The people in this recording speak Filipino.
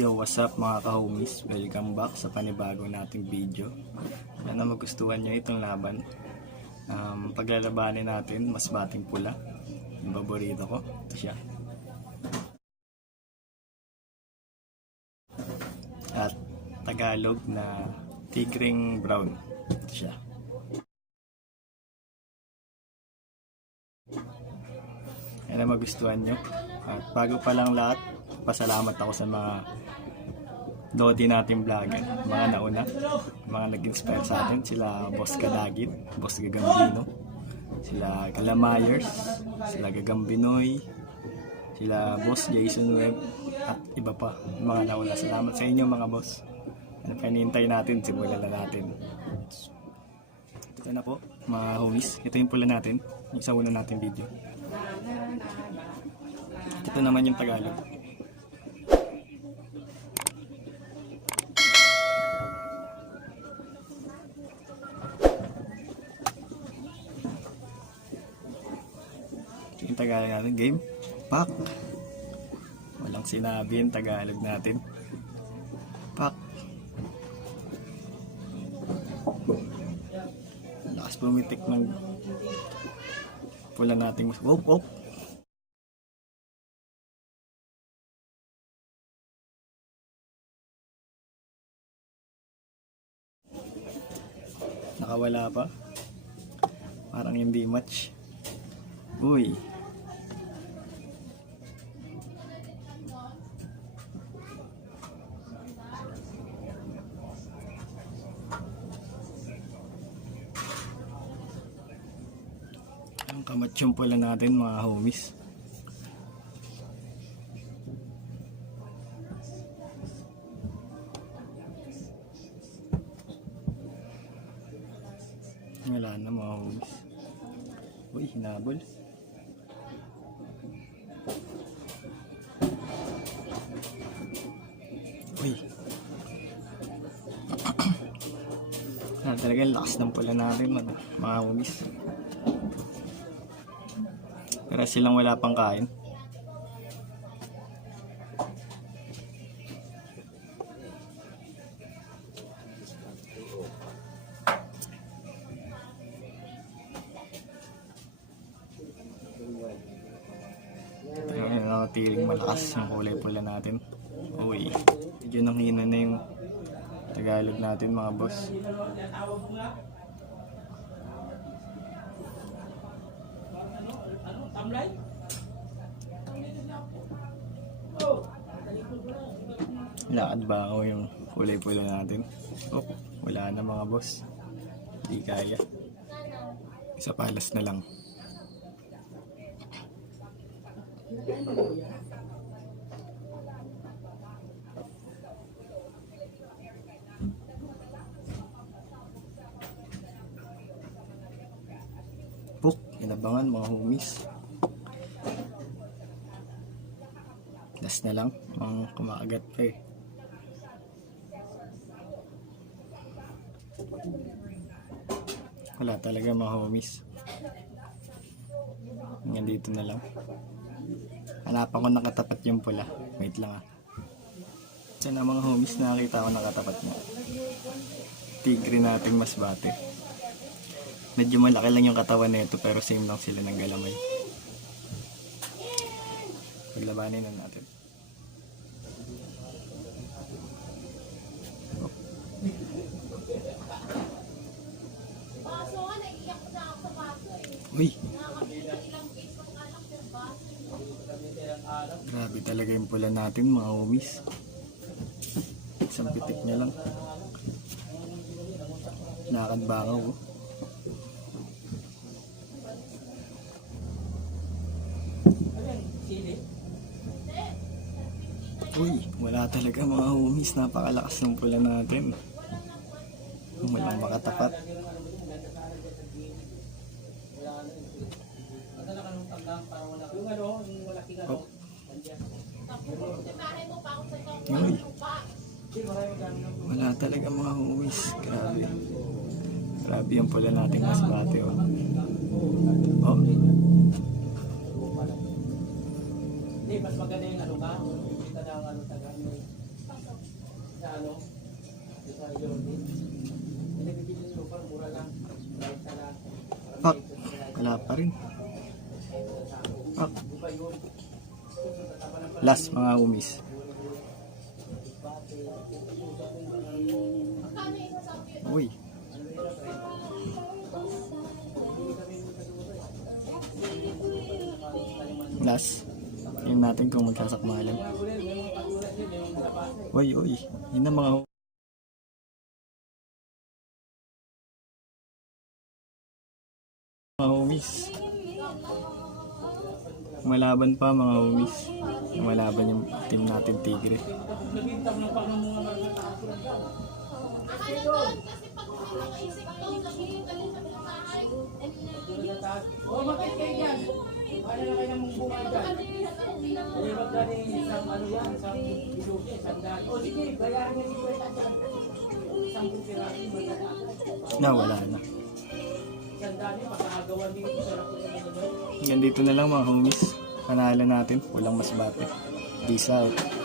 Yo, what's up mga ka-homies? Welcome back sa panibago nating video. Sana magustuhan nyo itong laban. Paglalabanin natin, Masbating pula. Yung paborito ko, ito siya. At Tagalog na tigring brown, ito siya. Sana magustuhan nyo. At bago pa lang lahat, pasalamat ako sa mga lodi nating vlogger, mga nauna, mga nag-inspire sa atin, sila Boss Kadagit, Boss Gagambino, sila Kalamayers, sila Gagambinoy, sila Boss Jason Webb, at iba pa, mga nauna. Salamat sa inyo mga boss. Ano pa hinihintay natin, simulan na natin. Ito na po mga homies, ito yung pula natin, yung sa una natin video. Ito naman yung Tagalog. Yung Tagalog natin, game, pak. Walang sinabi yung Tagalog natin. Pak. Lakas pumitik ng pula nating wop wop. Nakawala pa. Parang hindi match. Uy. Ang kamatsyong pala natin mga homies. Wala na mga homies. Uy, hinabol. Uy. Talagang lakas ng pula natin mga homies. Pero silang wala pang kain. Tiling malakas yung kulay pula natin. Uy, medyo nanghina na yung Tagalog natin mga boss. Lakad ba ako yung kulay pula natin? Oh, wala na mga boss. Hindi kaya. Isa palas na lang. Puk, inabangan mga homies. Last na lang, mga kumakagat pa eh. Wala talaga mga homies. Hanggang dito na lang. Hanapan ko nakatapat yung pula. Wait lang ah. Sana mga homies, nakakita ko nakatapat niya. Tigre nating Masbate. Medyo malaki lang yung katawan nito pero same lang sila ng galamay. Paglabanin na natin. Uy! Grabe talaga yung pula natin mga homies. Isang pitik niya lang. Lakad bakaw oh. Uy, wala talaga mga homies. Napakalakas ng pula natin. Walang makatapat. Oh. Uy, wala talaga mga homies. Grabe. Grabe yung pula nating Masbate oh. Oh. Hindi, mas maganda yung ano ka. Kita na ang ano taga. Pak, wala pa rin. Pak. Last mga umis. Uy. Last. Tingnan natin kung magsasakmalan. Uy, uy. Yun ang mga homies. Malaban pa mga homies. Malaban yung team natin Tigre. Oh, bakit kayo yan? Ano na kayo ng bunga dyan? Ay, wag na rin isang ano yan, isang bilutan, isang daan. O sige, bayaran niya dito yung dyan. Isang bukirati, Nawala na. isang daan yung makakagawan dito sa lakot. Hanggang dito na lang mga homies. Panalo natin. Walang Masbate. Peace out.